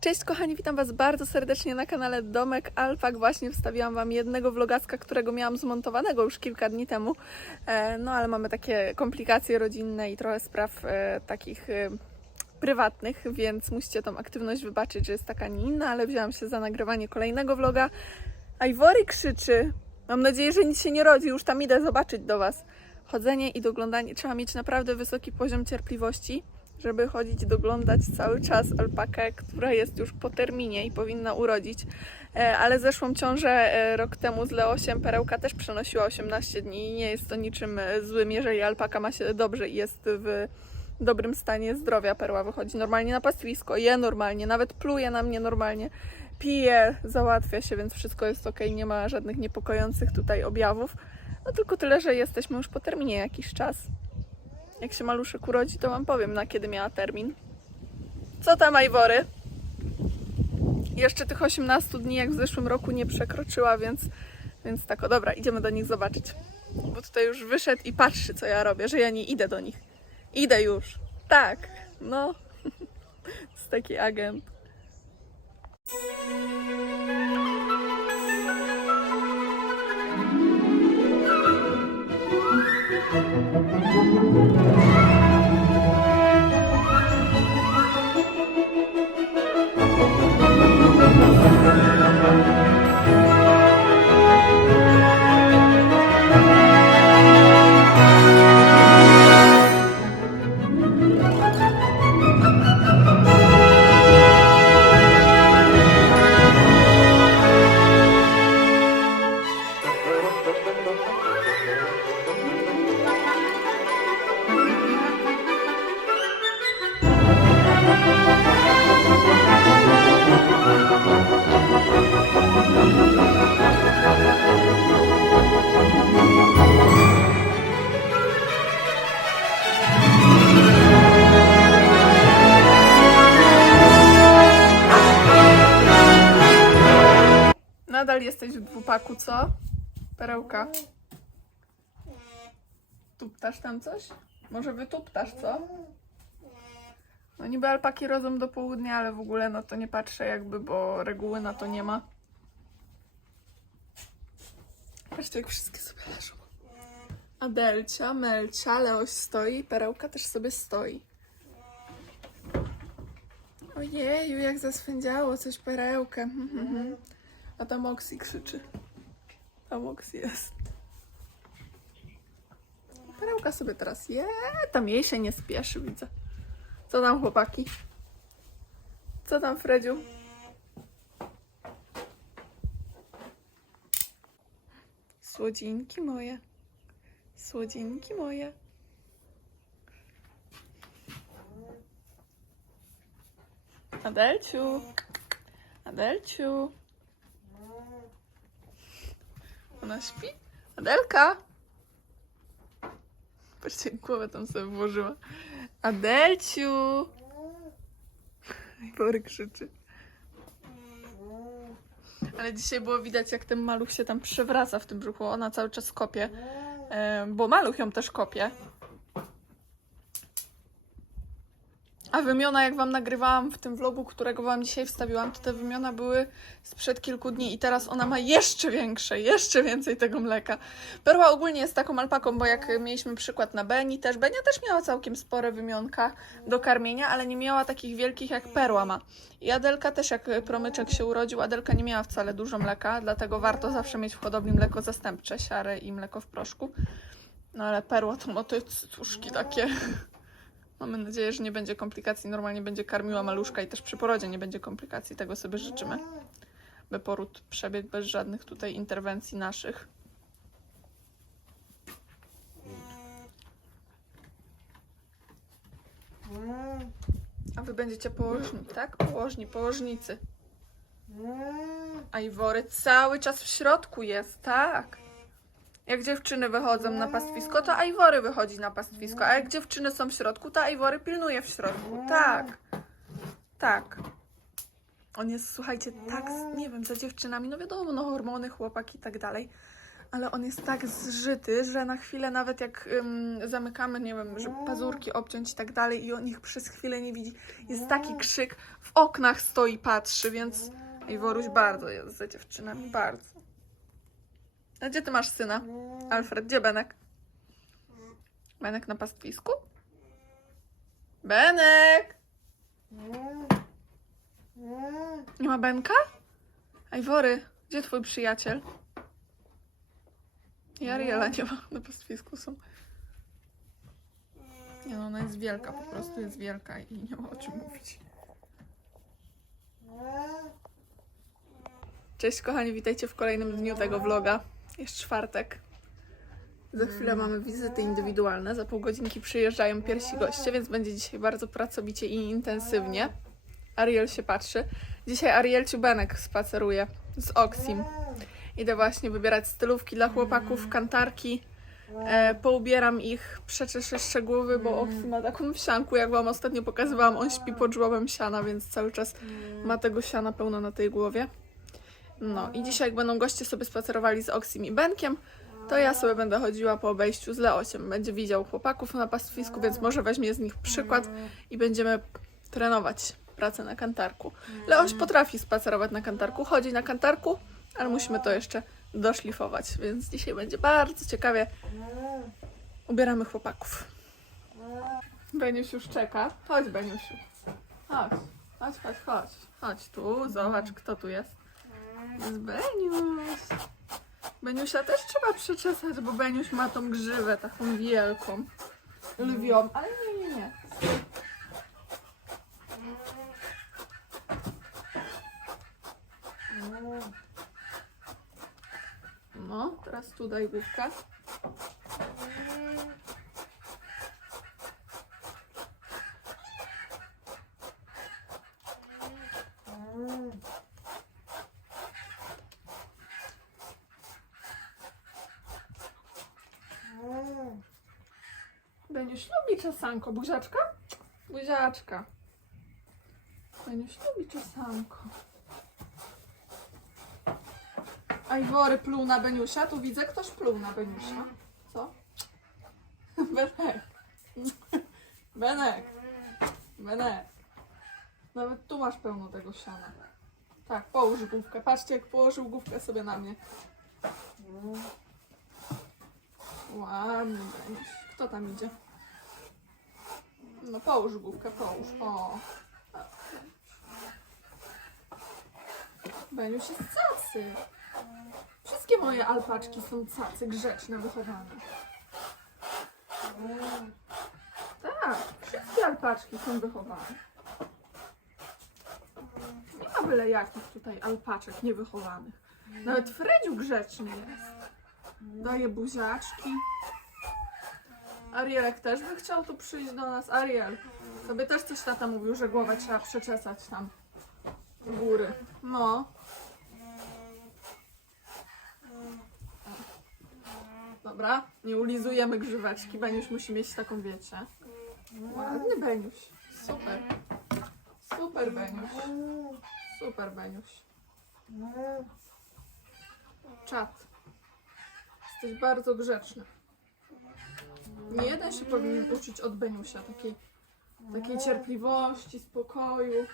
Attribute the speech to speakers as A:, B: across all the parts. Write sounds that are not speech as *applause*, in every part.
A: Cześć kochani, witam Was bardzo serdecznie na kanale Domek Alpak. Właśnie wstawiłam Wam jednego vlogaska, którego miałam zmontowanego już kilka dni temu. E, No ale mamy takie komplikacje rodzinne i trochę spraw e, takich e, prywatnych, więc musicie tą aktywność wybaczyć, że jest taka, nie inna, ale wzięłam się za nagrywanie kolejnego vloga. A Iwory krzyczy. Mam nadzieję, że nic się nie rodzi, już tam idę zobaczyć do Was. Chodzenie i doglądanie, trzeba mieć naprawdę wysoki poziom cierpliwości żeby chodzić, doglądać cały czas alpakę, która jest już po terminie i powinna urodzić. E, Ale zeszłą ciążę e, rok temu z Leosiem perełka też przenosiła 18 dni i nie jest to niczym e, złym, jeżeli alpaka ma się dobrze i jest w dobrym stanie zdrowia. Perła wychodzi normalnie na pastwisko, je normalnie, nawet pluje na mnie normalnie, pije, załatwia się, więc wszystko jest ok, nie ma żadnych niepokojących tutaj objawów. No tylko tyle, że jesteśmy już po terminie jakiś czas. Jak się maluszek urodzi, to wam powiem, na kiedy miała termin. Co tam, Ajwory? Jeszcze tych 18 dni, jak w zeszłym roku, nie przekroczyła, więc, więc tak, o dobra, idziemy do nich zobaczyć. Bo tutaj już wyszedł i patrzy, co ja robię, że ja nie idę do nich. Idę już. Tak, no. *laughs* jest taki agent. Nadal dwupaku, co? Perełka. Tuptasz tam coś? Może wytuptasz, co? No niby alpaki rodzą do południa, ale w ogóle no to nie patrzę jakby, bo reguły na to nie ma. Patrzcie jak wszystkie sobie leżą. Adelcia, Melcia, Leoś stoi, Perełka też sobie stoi. Ojeju, jak zaswędziało coś Perełkę. Mhm, mhm. A tam Oksi krzyczy. Tam Oksi jest. Perełka sobie teraz je, tam jej się nie spieszy, widzę. Co tam chłopaki? Co tam Fredziu? Słodzinki moje. Słodzinki moje. Adelciu. Adelciu. Ona śpi? Adelka! Patrzcie, głowę tam sobie włożyła. Adelciu! Bory krzyczy. Ale dzisiaj było widać, jak ten maluch się tam przewraca w tym brzuchu. Ona cały czas kopie, bo maluch ją też kopie. Wymiona, jak wam nagrywałam w tym vlogu, którego wam dzisiaj wstawiłam, to te wymiona były sprzed kilku dni i teraz ona ma jeszcze większe, jeszcze więcej tego mleka. Perła ogólnie jest taką alpaką, bo jak mieliśmy przykład na Beni też, Benia też miała całkiem spore wymionka do karmienia, ale nie miała takich wielkich jak Perła ma. I Adelka też jak promyczek się urodził, Adelka nie miała wcale dużo mleka, dlatego warto zawsze mieć w hodowli mleko zastępcze, siarę i mleko w proszku. No ale Perła to ma te takie... Mamy nadzieję, że nie będzie komplikacji. Normalnie będzie karmiła maluszka i też przy porodzie nie będzie komplikacji. Tego sobie życzymy. By poród przebiegł bez żadnych tutaj interwencji naszych. A wy będziecie położni, tak? Położni, położnicy. A Iwory cały czas w środku jest, tak. Jak dziewczyny wychodzą na pastwisko, to Iwory wychodzi na pastwisko. A jak dziewczyny są w środku, to Iwory pilnuje w środku. Tak. Tak. On jest, słuchajcie, tak, nie wiem, za dziewczynami, no wiadomo, no hormony, chłopak i tak dalej. ale on jest tak zżyty, że na chwilę nawet jak ym, zamykamy, nie wiem, żeby pazurki obciąć i tak dalej i on ich przez chwilę nie widzi, jest taki krzyk, w oknach stoi, patrzy, więc i Woruś bardzo jest za dziewczynami, bardzo. A gdzie ty masz syna? Alfred, gdzie Benek? Benek na pastwisku? Benek! Nie ma Benka? Ajwory, gdzie twój przyjaciel? I Ariela nie ma, na pastwisku są. Nie no, ona jest wielka, po prostu jest wielka i nie ma o czym mówić. Cześć kochani, witajcie w kolejnym dniu tego vloga. Jest czwartek. Za chwilę mamy wizyty indywidualne. Za pół godzinki przyjeżdżają pierwsi goście, więc będzie dzisiaj bardzo pracowicie i intensywnie. Ariel się patrzy. Dzisiaj Ariel Ciubenek spaceruje z Oxim. Idę właśnie wybierać stylówki dla chłopaków, kantarki. E, poubieram ich, przeczeszę szczegóły, bo Oxy ma taką wsianku, jak wam ostatnio pokazywałam. On śpi pod żłobem siana, więc cały czas ma tego siana pełno na tej głowie. No i dzisiaj jak będą goście sobie spacerowali z Oxim i Benkiem, to ja sobie będę chodziła po obejściu z Leosiem. Będzie widział chłopaków na pastwisku, więc może weźmie z nich przykład i będziemy trenować pracę na kantarku. Leoś potrafi spacerować na kantarku, chodzi na kantarku, ale musimy to jeszcze doszlifować, więc dzisiaj będzie bardzo ciekawie. Ubieramy chłopaków. Beniuś już czeka. Chodź, Beniusiu. Chodź, chodź, chodź, chodź. Chodź tu, zobacz, kto tu jest. Jest Beniuś. Beniusia też trzeba przeczesać, bo Beniuś ma tą grzywę taką wielką. Lwią, ale nie, nie, nie. No, teraz tu daj. Beniuś lubi czesanko. Buziaczka? Buziaczka. Beniuś lubi czesanko. Ajwory pluł na Beniusia. Tu widzę, ktoś pluł na Beniusia. Co? *laughs* Benek. Benek. Benek. Nawet tu masz pełno tego siana. Tak, połóż główkę. Patrzcie, jak położył główkę sobie na mnie. Beniuś. Kto tam idzie? No połóż główkę, połóż. O. Beniuś jest cacy. Wszystkie moje alpaczki są cacy, grzeczne, wychowane. Tak, wszystkie alpaczki są wychowane. Nie ma byle jakich tutaj alpaczek niewychowanych. Nawet Fredziu grzeczny jest. Daje buziaczki. Arielek też by chciał tu przyjść do nas. Ariel, tobie też coś tata mówił, że głowę trzeba przeczesać tam u góry. No. Dobra, nie ulizujemy grzyweczki. Beniuś musi mieć taką, wiecie. Ładny Beniuś. Super. Super Beniuś. Super Beniuś. Czad. Jesteś bardzo grzeczny. Nie jeden się powinien uczyć od Beniusia takiej, takiej cierpliwości, spokoju.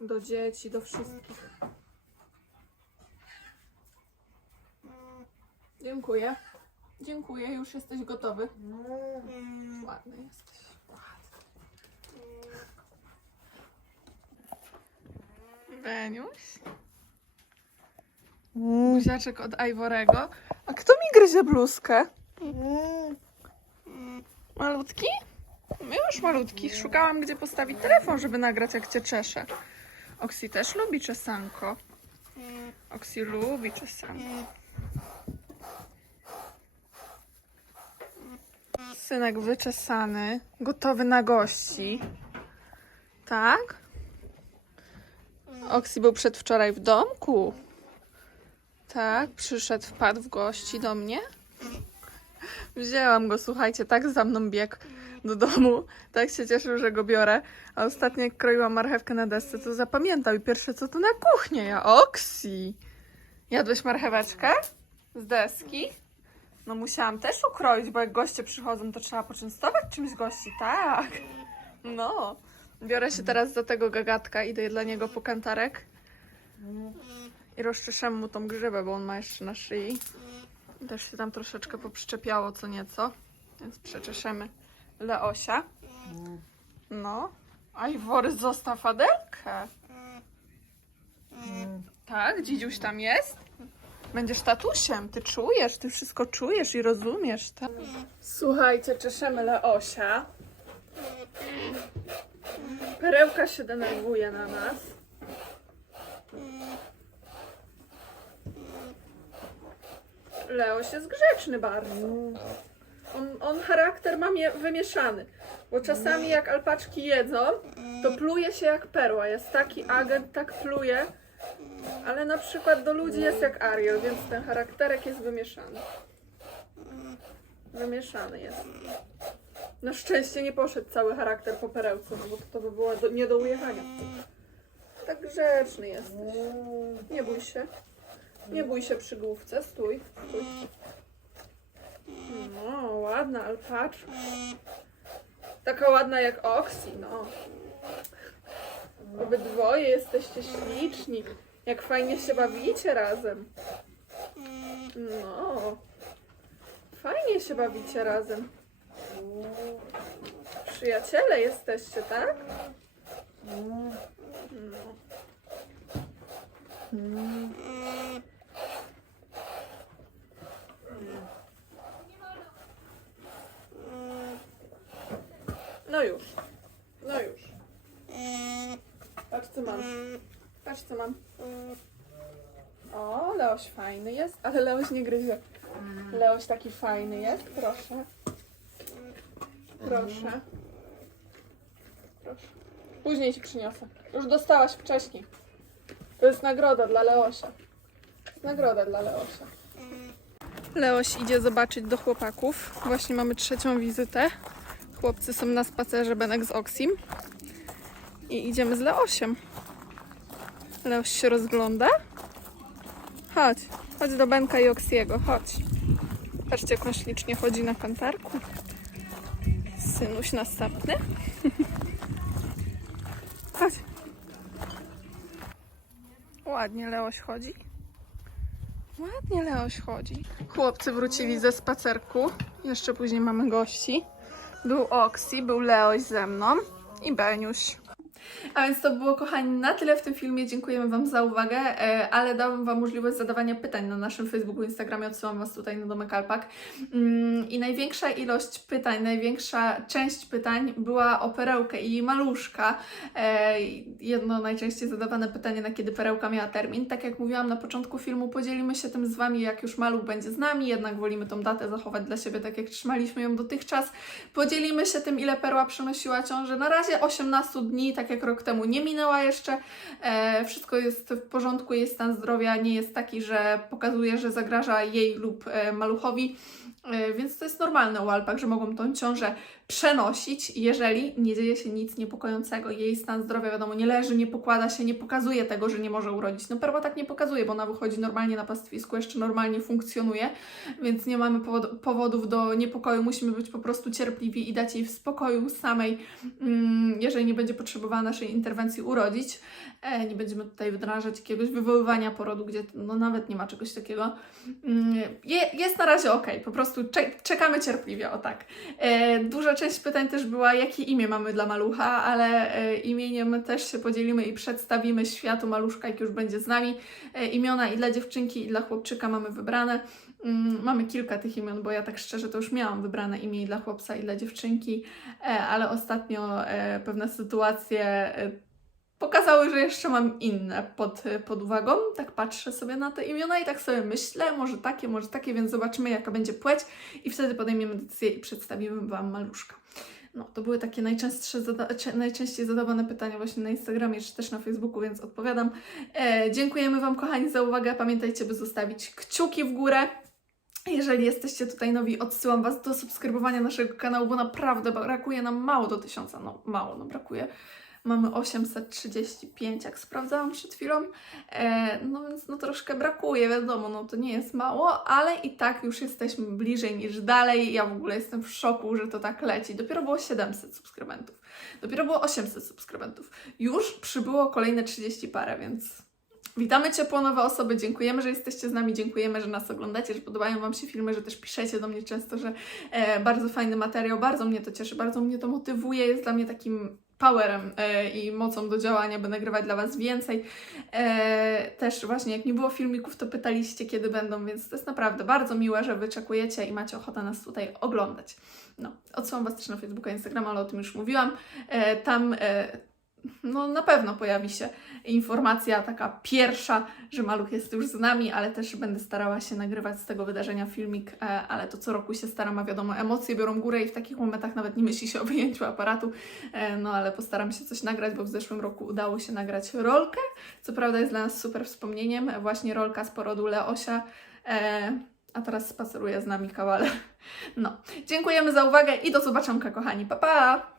A: Do dzieci, do wszystkich. Dziękuję. Dziękuję, już jesteś gotowy. Ładny jesteś. Ładny. Beniuś. Buziaczek od Ajworego. Gryzie bluzkę? Malutki? Już malutki. Szukałam, gdzie postawić telefon, żeby nagrać, jak cię czeszę. Oksi też lubi czesanko. Oksi lubi czesanko. Synek wyczesany, gotowy na gości. Tak? Oksi był przedwczoraj w domku. Tak, przyszedł, wpadł w gości do mnie. Wzięłam go, słuchajcie, tak za mną biegł do domu. Tak się cieszył, że go biorę. A ostatnio jak kroiłam marchewkę na desce, to zapamiętał i pierwsze co to na kuchnię. Ja, Oksi! Jadłeś marcheweczkę z deski? No musiałam też ukroić, bo jak goście przychodzą, to trzeba poczęstować czymś gości, tak. No. Biorę się teraz do tego gagatka, idę dla niego po kantarek. I mu tą grzybę, bo on ma jeszcze na szyi. Też się tam troszeczkę poprzyczepiało co nieco, więc przeczeszemy Leosia. No. A i wory zostaw Adelkę. Tak, dzidziuś tam jest? Będziesz tatusiem, ty czujesz, ty wszystko czujesz i rozumiesz, tak? Słuchajcie, czeszemy Leosia. Perełka się denerwuje na nas. Leoś jest grzeczny bardzo. On, on charakter ma mie- wymieszany, bo czasami jak alpaczki jedzą, to pluje się jak perła. Jest taki agent, tak pluje, ale na przykład do ludzi jest jak Ariel, więc ten charakterek jest wymieszany. Wymieszany jest. Na szczęście nie poszedł cały charakter po perełce, no bo to by było do, nie do ujechania. Tak grzeczny jesteś. Nie bój się. Nie bój się przy główce, stój. No, ładna alpaczka. Taka ładna jak Oksi, no. Obydwoje jesteście śliczni. Jak fajnie się bawicie razem. No. Fajnie się bawicie razem. Przyjaciele jesteście, tak? No. No już. No już. Patrz co mam. Patrz co mam. O, Leoś fajny jest, ale Leoś nie gryzie. Leoś taki fajny jest, proszę. Proszę. Proszę. Później ci przyniosę. Już dostałaś wcześniej. To jest nagroda dla Leosia. Nagroda dla Leosia. Leoś idzie zobaczyć do chłopaków. Właśnie mamy trzecią wizytę. Chłopcy są na spacerze Benek z Oksim. I idziemy z Leosiem. Leoś się rozgląda. Chodź, chodź do Benka i Oksiego, chodź. Patrzcie, jak on ślicznie chodzi na kantarku. Synuś następny. *laughs* chodź. Ładnie Leoś chodzi. Ładnie Leoś chodzi. Chłopcy wrócili ze spacerku. Jeszcze później mamy gości. Był Oksi, był Leoś ze mną i Beniuś. A więc to było, kochani, na tyle w tym filmie. Dziękujemy Wam za uwagę, e, ale dałam Wam możliwość zadawania pytań na naszym Facebooku, Instagramie. Odsyłam Was tutaj na domek Alpak. Mm, I największa ilość pytań, największa część pytań była o perełkę i maluszka. E, Jedno najczęściej zadawane pytanie, na kiedy perełka miała termin. Tak jak mówiłam na początku filmu, podzielimy się tym z Wami, jak już maluch będzie z nami, jednak wolimy tą datę zachować dla siebie, tak jak trzymaliśmy ją dotychczas. Podzielimy się tym, ile perła przenosiła ciążę. Na razie 18 dni, tak jak rok temu nie minęła jeszcze. E, wszystko jest w porządku, jej stan zdrowia nie jest taki, że pokazuje, że zagraża jej lub e, maluchowi. E, Więc to jest normalne u alpak, że mogą tą ciążę przenosić, jeżeli nie dzieje się nic niepokojącego. Jej stan zdrowia, wiadomo, nie leży, nie pokłada się, nie pokazuje tego, że nie może urodzić. No perła tak nie pokazuje, bo ona wychodzi normalnie na pastwisku, jeszcze normalnie funkcjonuje, więc nie mamy powod- powodów do niepokoju. Musimy być po prostu cierpliwi i dać jej w spokoju samej, mm, jeżeli nie będzie potrzebowała naszej interwencji, urodzić. E, nie będziemy tutaj wdrażać jakiegoś wywoływania porodu, gdzie no, nawet nie ma czegoś takiego. Mm, Je, jest na razie ok, po prostu czek- czekamy cierpliwie, o tak. E, duża część pytań też była, jakie imię mamy dla malucha, ale e, imieniem też się podzielimy i przedstawimy światu maluszka, jak już będzie z nami. E, imiona i dla dziewczynki, i dla chłopczyka mamy wybrane. Mm, mamy kilka tych imion, bo ja tak szczerze to już miałam wybrane imię i dla chłopca, i dla dziewczynki, e, ale ostatnio pewne sytuacje pokazały, że jeszcze mam inne pod, pod uwagą. Tak patrzę sobie na te imiona i tak sobie myślę, może takie, może takie, więc zobaczymy, jaka będzie płeć i wtedy podejmiemy decyzję i przedstawimy Wam maluszka. No, to były takie najczęstsze najczęściej zadawane pytania właśnie na Instagramie czy też na Facebooku, więc odpowiadam. E, dziękujemy Wam, kochani, za uwagę. Pamiętajcie, by zostawić kciuki w górę. Jeżeli jesteście tutaj nowi, odsyłam Was do subskrybowania naszego kanału, bo naprawdę brakuje nam mało do tysiąca. No, mało, no brakuje mamy 835, jak sprawdzałam przed chwilą. E, no więc no troszkę brakuje, wiadomo, no to nie jest mało, ale i tak już jesteśmy bliżej niż dalej. Ja w ogóle jestem w szoku, że to tak leci. Dopiero było 700 subskrybentów. Dopiero było 800 subskrybentów. Już przybyło kolejne 30 parę, więc witamy ciepło nowe osoby. Dziękujemy, że jesteście z nami. Dziękujemy, że nas oglądacie, że podobają Wam się filmy, że też piszecie do mnie często, że e, bardzo fajny materiał. Bardzo mnie to cieszy, bardzo mnie to motywuje. Jest dla mnie takim powerem e, i mocą do działania, by nagrywać dla Was więcej. E, też właśnie jak nie było filmików, to pytaliście, kiedy będą, więc to jest naprawdę bardzo miłe, że wyczekujecie i macie ochotę nas tutaj oglądać. No, odsyłam Was też na Facebooka, Instagrama, ale o tym już mówiłam. E, tam no na pewno pojawi się informacja taka pierwsza, że Maluch jest już z nami, ale też będę starała się nagrywać z tego wydarzenia filmik, e, ale to co roku się staram, a wiadomo, emocje biorą górę i w takich momentach nawet nie myśli się o wyjęciu aparatu, e, no ale postaram się coś nagrać, bo w zeszłym roku udało się nagrać rolkę, co prawda jest dla nas super wspomnieniem, właśnie rolka z porodu Leosia, e, a teraz spaceruje z nami kawaler. No, dziękujemy za uwagę i do zobaczonka kochani, pa pa!